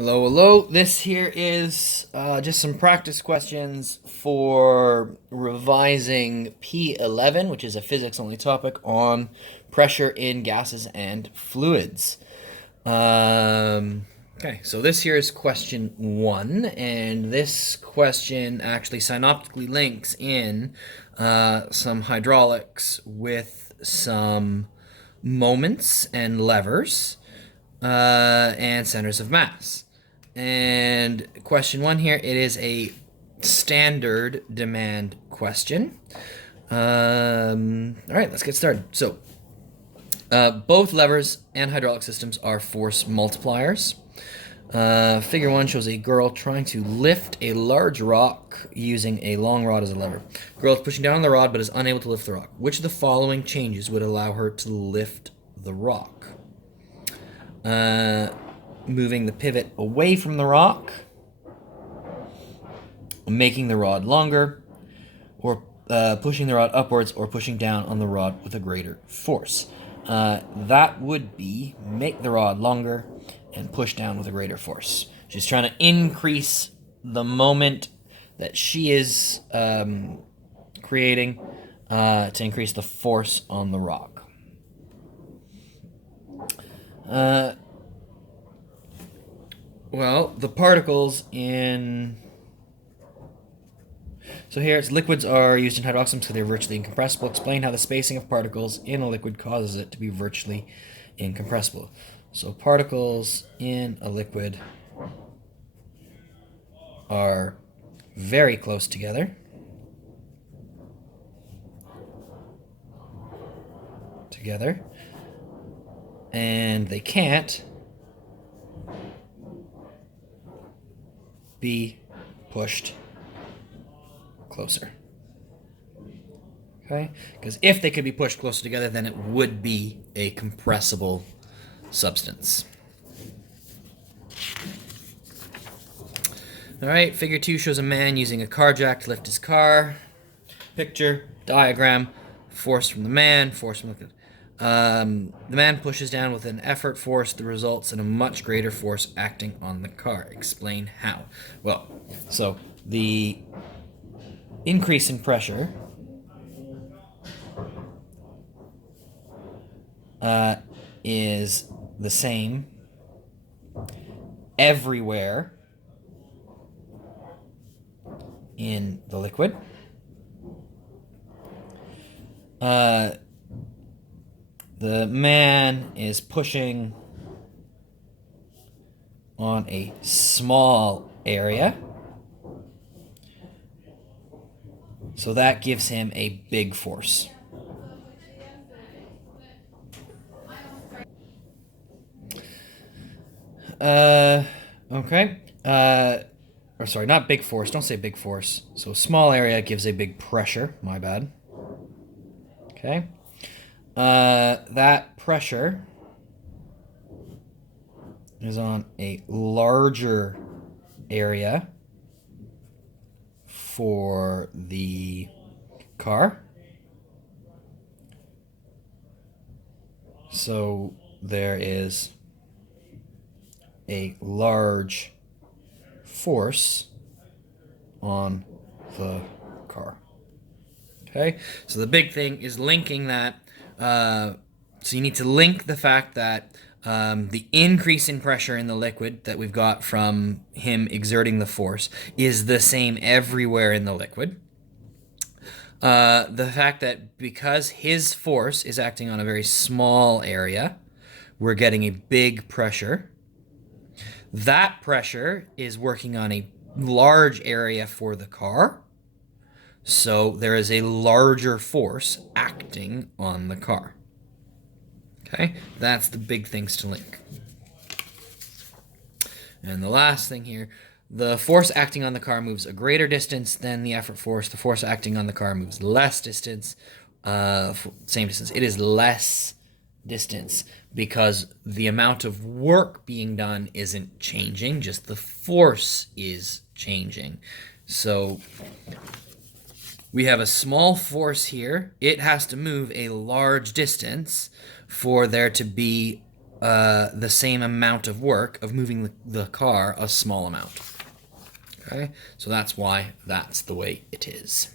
Hello, hello. This here is just some practice questions for revising P11, which is a physics-only topic on pressure in gases and fluids. Okay, so this here is question 1, and this question actually synoptically links in some hydraulics with some moments and levers and centers of mass. And question 1 here, it is a standard demand question. All right, let's get started. So, both levers and hydraulic systems are force multipliers. Figure 1 shows a girl trying to lift a large rock using a long rod as a lever. Girl is pushing down on the rod but is unable to lift the rock. Which of the following changes would allow her to lift the rock? Moving the pivot away from the rock, making the rod longer, or pushing the rod upwards or pushing down on the rod with a greater force. That would be make the rod longer and push down with a greater force. She's trying to increase the moment that she is creating to increase the force on the rock. Well, the particles in... So here, liquids are used in hydraulics because they're virtually incompressible. Explain how the spacing of particles in a liquid causes it to be virtually incompressible. So particles in a liquid are very close together. And they can't be pushed closer. Okay? Because if they could be pushed closer together, then it would be a compressible substance. All right, figure 2 shows a man using a car jack to lift his car. Picture, diagram, force from the man, force from the... The man pushes down with an effort force that results in a much greater force acting on the car. Explain how. Well, so the increase in pressure is the same everywhere in the liquid. The man is pushing on a small area, so that gives him a big force. Okay. Or sorry, not big force. Don't say big force. So small area gives a big pressure. My bad. Okay. That pressure is on a larger area for the car. So there is a large force on the car. Okay, so the big thing is linking that. So you need to link the fact that the increase in pressure in the liquid that we've got from him exerting the force is the same everywhere in the liquid. The fact that because his force is acting on a very small area, we're getting a big pressure. That pressure is working on a large area for the car. So there is a larger force acting on the car. Okay, that's the big things to link. And the last thing here, the force acting on the car moves a greater distance than the effort force. The force acting on the car moves less distance, same distance. It is less distance because the amount of work being done isn't changing, just the force is changing. So we have a small force here. It has to move a large distance for there to be the same amount of work of moving the car a small amount. Okay, so that's why that's the way it is.